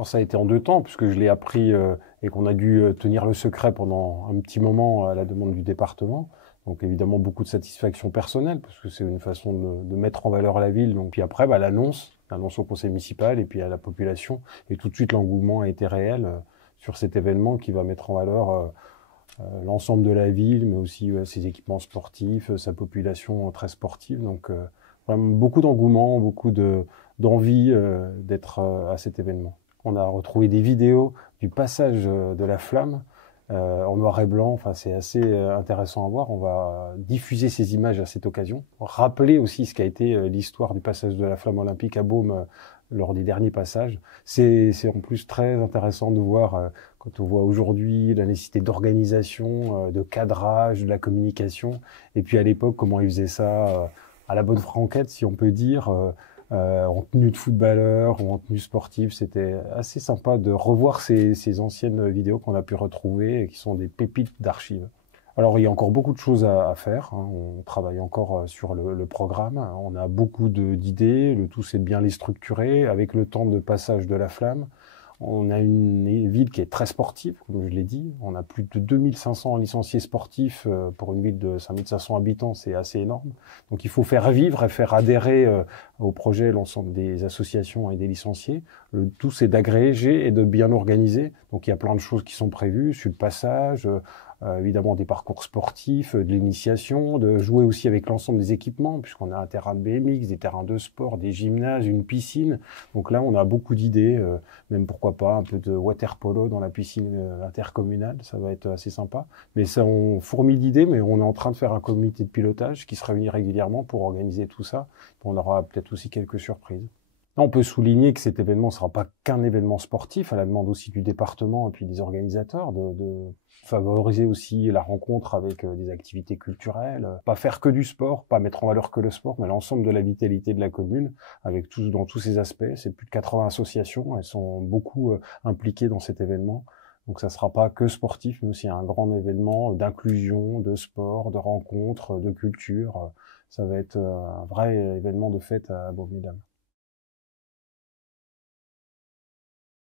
Alors ça a été en 2 temps, puisque je l'ai appris et qu'on a dû tenir le secret pendant un petit moment à la demande du département. Donc évidemment beaucoup de satisfaction personnelle, parce que c'est une façon de mettre en valeur la ville. Donc puis après, l'annonce au conseil municipal et puis à la population. Et tout de suite l'engouement a été réel sur cet événement qui va mettre en valeur l'ensemble de la ville, mais aussi ses équipements sportifs, sa population très sportive. Donc vraiment beaucoup d'engouement, d'envie d'être à cet événement. On a retrouvé des vidéos du passage de la flamme en noir et blanc. Enfin, c'est assez intéressant à voir. On va diffuser ces images à cette occasion. Rappeler aussi ce qu'a été l'histoire du passage de la flamme olympique à Beaume lors des derniers passages. C'est en plus très intéressant de voir quand on voit aujourd'hui la nécessité d'organisation, de cadrage, de la communication. Et puis à l'époque, comment ils faisaient ça à la bonne franquette, si on peut dire. En tenue de footballeur ou en tenue sportive. C'était assez sympa de revoir ces anciennes vidéos qu'on a pu retrouver et qui sont des pépites d'archives. Alors il y a encore beaucoup de choses à faire, hein. On travaille encore sur le programme, on a beaucoup d'idées, le tout c'est de bien les structurer avec le temps de passage de la flamme. On a une ville qui est très sportive, comme je l'ai dit. On a plus de 2500 licenciés sportifs pour une ville de 5500 habitants, c'est assez énorme. Donc il faut faire vivre et faire adhérer au projet l'ensemble des associations et des licenciés. Le tout, c'est d'agréger et de bien organiser. Donc il y a plein de choses qui sont prévues sur le passage, évidemment des parcours sportifs, de l'initiation, de jouer aussi avec l'ensemble des équipements, puisqu'on a un terrain de BMX, des terrains de sport, des gymnases, une piscine. Donc là, on a beaucoup d'idées, même pourquoi pas un peu de water polo dans la piscine intercommunale, ça va être assez sympa. Mais ça, on fourmille d'idées, mais on est en train de faire un comité de pilotage qui se réunit régulièrement pour organiser tout ça. On aura peut-être aussi quelques surprises. On peut souligner que cet événement ne sera pas qu'un événement sportif, à la demande aussi du département et puis des organisateurs, de favoriser aussi la rencontre avec des activités culturelles, pas faire que du sport, pas mettre en valeur que le sport, mais l'ensemble de la vitalité de la commune, avec dans tous ses aspects. C'est plus de 80 associations, elles sont beaucoup impliquées dans cet événement. Donc ça ne sera pas que sportif, mais aussi un grand événement d'inclusion, de sport, de rencontres, de culture. Ça va être un vrai événement de fête à Baume-les-Dames.